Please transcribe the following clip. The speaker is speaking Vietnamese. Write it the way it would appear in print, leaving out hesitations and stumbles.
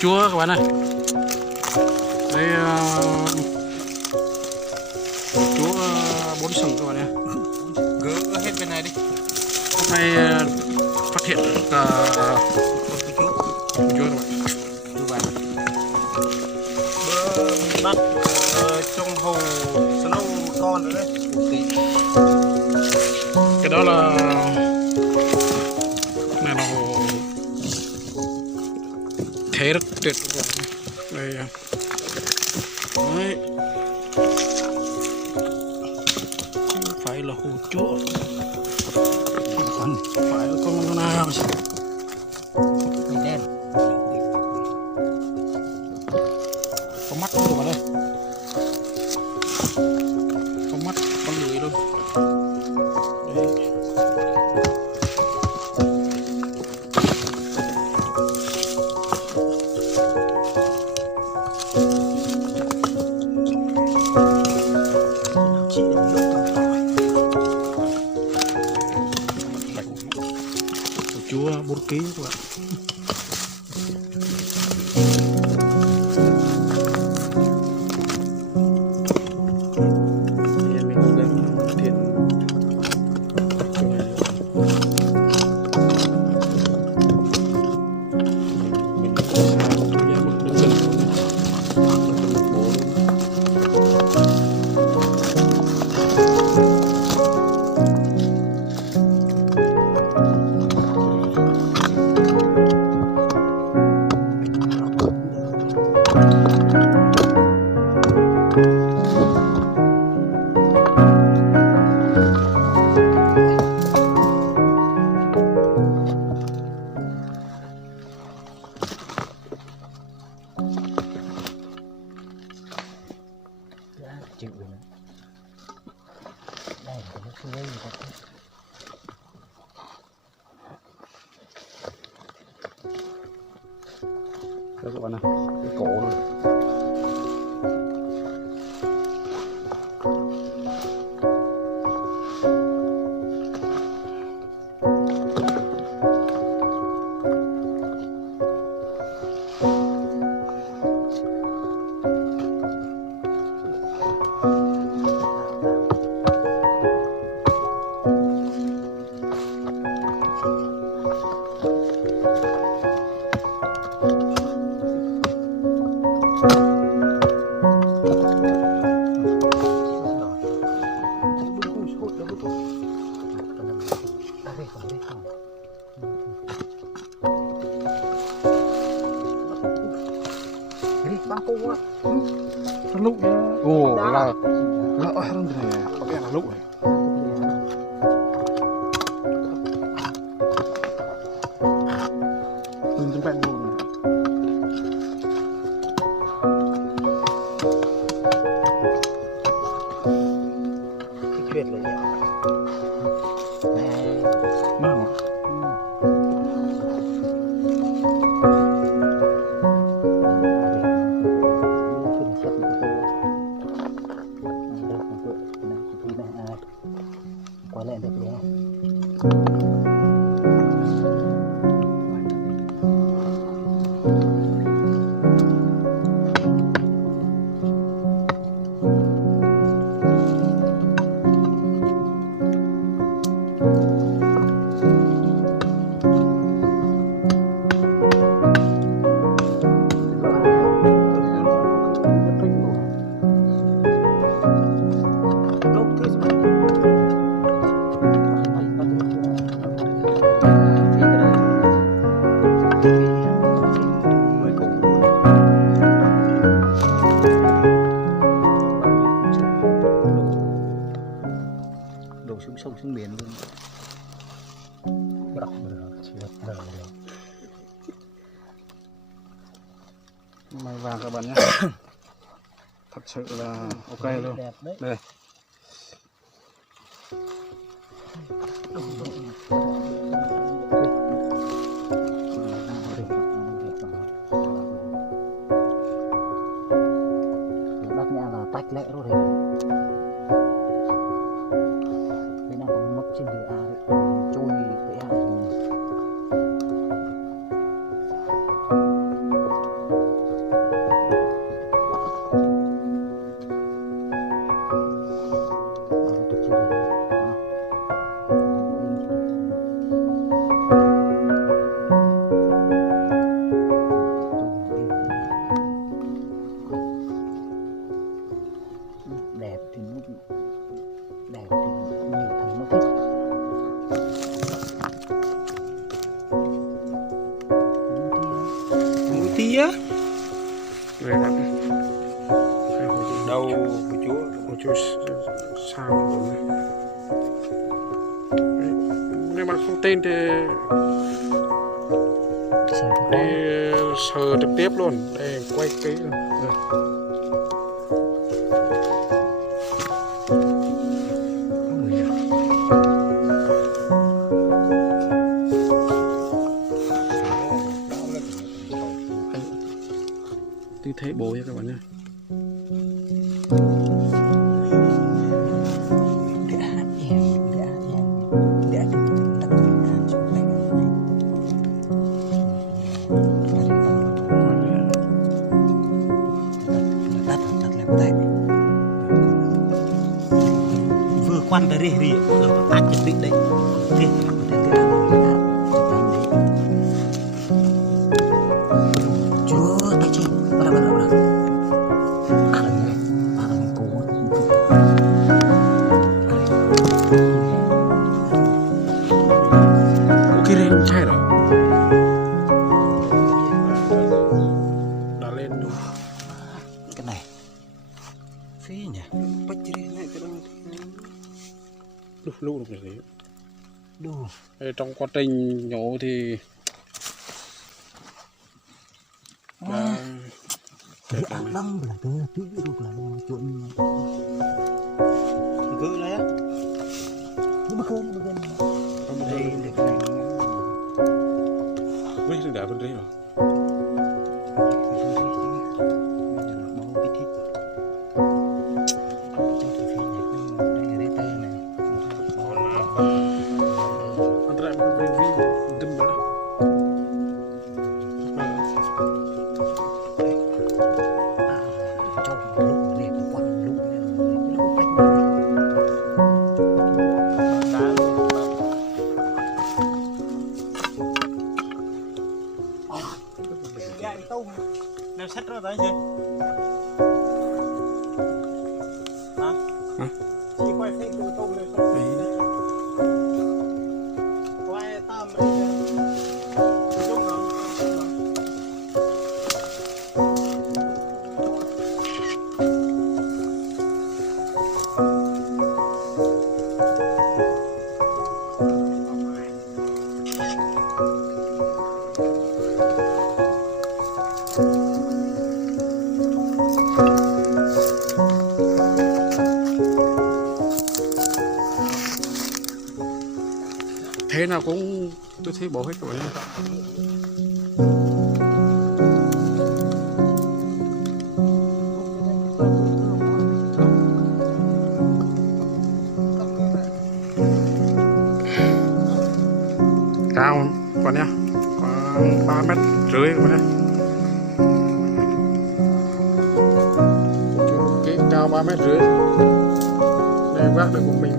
chúa các bạn ơi. Đây hủ chúa 4 sừng các bạn ơi. Gỡ hết bên này đi. Hôm nay phát hiện được Chúa chúa các bạn. bữa mình bắt trong hồ snow một con nữa đấy, 1 tí. Cái đó là này là hồ thế rất tuyệt vời. Đây đấy, không phải là hồ chúa, còn phải là con nào Đen có mắt luôn các bạn ơi, có mắt con người luôn. Đây. Chúa 4 kg các bạn. Bây giờ mình cũng đang thực hiện chỗ này. Mình xa một thời gian một đứng gần một bộ luôn. chịu rồi. Đây là cái nước suối gì đó. Đây các bạn nào, cái cổ này. Bang cô á. Nó lụ nha. Ồ, là hơn này, có cái là lụ này. Từng bạn luôn. Cái chuyện này nhỉ. Nào. Quá lẹ được rồi. Đổ xuống sông xuống biển luôn. May vàng các bạn nhé. Thật sự là ok luôn. Đây. Bác nhà là tách lẹ rồi đấy. Bên nào còn mốc trên đường A đấy, trôi cái A này. Đầu Hổ chúa sao rồi. Nếu mà không tin thì sờ trực tiếp luôn. Đây quay kỹ rồi. Tư thế bố nha các bạn nhé. Vừa quan tới rì rì rồi có tách chuẩn bị đấy thế chúa tay chị bắt đầu Ok đây không sai rồi. Đã lên đúng. cái này phí nhỉ bách chị này cái đó Lũ được gì. đồ Trong quá trình nhổ thì cái ăn đăng là cái tí được là chuyện gỡ lấy á. nhưng mà khơi đây để cái này mấy đừng đá bên đấy rồi. Đem sách ra đấy gì? Hả? Chị quay phim từ tôm này không? Quay tam đây. Chung rồi. Thế nào cũng tôi thấy bỏ hết rồi. Cao còn nhá, khoảng 3,5 mét các bạn nhé. Cái cao 3,5 mét đây vác được của mình.